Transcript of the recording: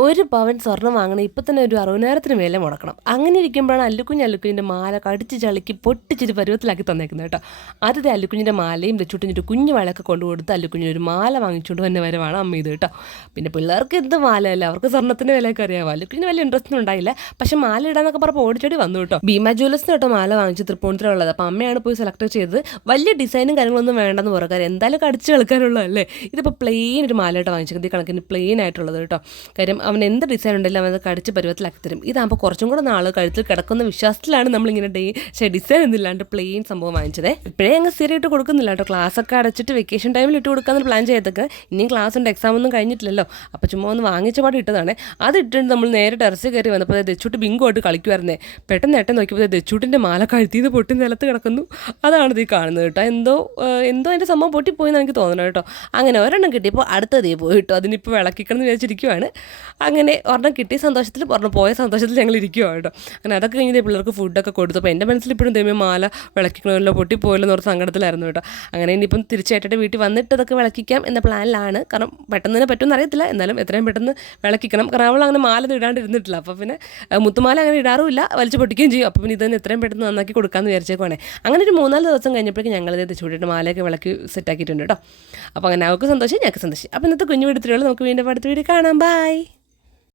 ഒരു പവൻ സ്വർണം വാങ്ങണം ഇപ്പം തന്നെ ഒരു അറുപതിനായിരത്തിന് മേലെ മുടക്കണം. അങ്ങനെ ഇരിക്കുമ്പോഴാണ് അല്ലുക്കുഞ്ഞ് അല്ലുക്കുഞ്ഞിന്റെ മാല കടിച്ച് ചളിക്ക് പൊട്ടിച്ചിട്ട് പരുവത്തിലാക്കി തന്നേക്കുന്നത് കേട്ടോ. ആദ്യത്തെ അല്ലുക്കുഞ്ഞിന്റെ മാലയും ലച്ചുട്ടിന്റെ കുഞ്ഞു വളയൊക്കെ കൊണ്ടു കൊടുത്ത് അല്ലുക്കുഞ്ഞിന് ഒരു മാല വാങ്ങിച്ചുകൊണ്ട് തന്നെ വരവാണ് അമ്മ ഇത് കേട്ടോ. പിന്നെ പിള്ളേർക്ക് എന്ത് മാലയല്ല? അവർക്ക് സ്വർണത്തിന്റെ വിലയൊക്കെ അറിയാമോ അല്ലുക്കുഞ്ഞിന് വലിയ ഇൻട്രസ്റ്റ് ഒന്നും ഉണ്ടായില്ല. പക്ഷെ മാല ഇടാന്നൊക്കെ പറഞ്ഞപ്പോൾ ഓടിച്ചോടി വന്നു കേട്ടോ. ഭീമ ജ്വല്ലസിന് കേട്ടോ മാല വാങ്ങിച്ച് തൃപ്പൂണിത്തിലുള്ളത് അപ്പോൾ അമ്മയാണ് പോയി സെലക്ട് ചെയ്തത്. വലിയ ഡിസൈനും കാര്യങ്ങളൊന്നും വേണ്ടെന്ന് പറയാൻ എന്തായാലും കടിച്ച് കളിക്കാനുള്ളതല്ലേ? ഇതിപ്പോൾ പ്ലെയിൻ ഒരു മാലയായിട്ട് വാങ്ങിച്ചത് ഈ കണക്കിന് പ്ലെയിൻ ആയിട്ടുള്ളത് കേട്ടോ. കാര്യം അവൻ എന്ത് ഡിസൈൻ ഉണ്ടെങ്കിലും അവൻ കടിച്ച് പരുവത്തിലാക്കി തരും. ഇതാകുമ്പോൾ കുറച്ചും കൂടെ നാൾ കഴുത്തിൽ കിടക്കുന്ന വിശ്വാസത്തിലാണ് നമ്മളിങ്ങനെ ഡേ പക്ഷേ ഡിസൈൻ ഒന്നുമില്ലാണ്ട് പ്ലെയിൻ സംഭവം വാങ്ങിച്ചത്. ഇപ്പോഴേ അങ്ങ് സ്ഥിരമായിട്ട് കൊടുക്കുന്നില്ല കേട്ടോ. ക്ലാസ് ഒക്കെ അടച്ചിട്ട് വെക്കേഷൻ ടൈമിൽ ഇട്ട് കൊടുക്കാമെന്ന് പ്ലാൻ ചെയ്തൊക്കെ ഇനിയും ക്ലാസ് ഉണ്ട് എക്സാം ഒന്നും കഴിഞ്ഞിട്ടില്ലല്ലോ. അപ്പോൾ ചുമ്മാ ഒന്ന് വാങ്ങിച്ച പാട് ഇട്ടതാണ്. അത് ഇട്ടിട്ട് നമ്മൾ നേരെ ടെറസിൽ കയറി വന്നപ്പോൾ ദച്ചൂട്ട് ആയിട്ട് കളിക്കുമായിരുന്നേ പെട്ടെന്ന് നേട്ടം നോക്കിയപ്പോൾ ദച്ചൂട്ടിന്റെ മാല കഴുത്തിന്ന് പൊട്ടി നിലത്ത് കിടക്കുന്നു. അതാണ് ഇത് കാണുന്നത് കേട്ടോ. എന്തോ എന്തോ അതിന്റെ സംഭവം പൊട്ടിപ്പോയി എന്ന് എനിക്ക് തോന്നണം കേട്ടോ. അങ്ങനെ ഒരെണ്ണം കിട്ടിയപ്പോൾ അടുത്തതേ പോയി കേട്ടോ. അതിനിപ്പോൾ വിളക്കിക്കണം എന്ന് വിചാരിച്ചിരിക്കുവാണ്. അങ്ങനെ ഒരെണ്ണം കിട്ടിയ സന്തോഷത്തിൽ ഒരെണ്ണം പോയ സന്തോഷത്തിൽ ഞങ്ങൾ ഇരിക്കുകയാണ് കേട്ടോ. അങ്ങനെ അതൊക്കെ കഴിഞ്ഞ് പിള്ളേർക്ക് ഫുഡൊക്കെ കൊടുത്തു. അപ്പോൾ എന്റെ മനസ്സിൽ ഇപ്പോഴും ദൈവം മാല വിളക്കിക്കണമല്ലോ പൊട്ടിപ്പോയല്ലോ എന്നൊരു സങ്കടത്തിലായിരുന്നു കേട്ടോ. അങ്ങനെ ഇനിയിപ്പം തിരിച്ചേട്ടിട്ട് വീട്ടിൽ വന്നിട്ട് അതൊക്കെ വിളക്കിക്കാം എന്ന പ്ലാനിലാണ്. കാരണം പെട്ടെന്ന് തന്നെ പറ്റുമെന്ന് അറിയത്തില്ല. എന്നാലും എത്രയും പെട്ടെന്ന് വിളക്കിക്കണം. കാരണം അവൾ അങ്ങനെ മാല ഒന്നും ഇടാണ്ട് ഇരുന്നിട്ടില്ല അപ്പോൾ പിന്നെ മുത്തുമാല അങ്ങനെ ഇടാറുമില്ല. വലിച്ചു പൊട്ടിക്കുകയും ചെയ്യും. അപ്പോൾ പിന്നെ ഇതൊന്ന് എത്രയും പെട്ടെന്ന് നന്നാക്കി കൊടുക്കാമെന്ന് വിചാരിച്ചേക്കുവാണേ. അങ്ങനെ ഒരു മൂന്നാൽ ദിവസം കഴിഞ്ഞപ്പോഴേക്കും ഞങ്ങൾ ഇതേ ചൂടിയിട്ട് മാലയൊക്കെ വിളക്കി സെറ്റാക്കിയിട്ടുണ്ട് കേട്ടോ. അപ്പോൾ അങ്ങനെ അവർക്ക് സന്തോഷം ഞങ്ങൾക്ക് സന്തോഷം. അപ്പോൾ ഇന്നത്തെ കുഞ്ഞു വീടുത്തിലുള്ള നമുക്ക് വീണ്ടും അടുത്ത വീഡിയോ കാണാം. ബൈ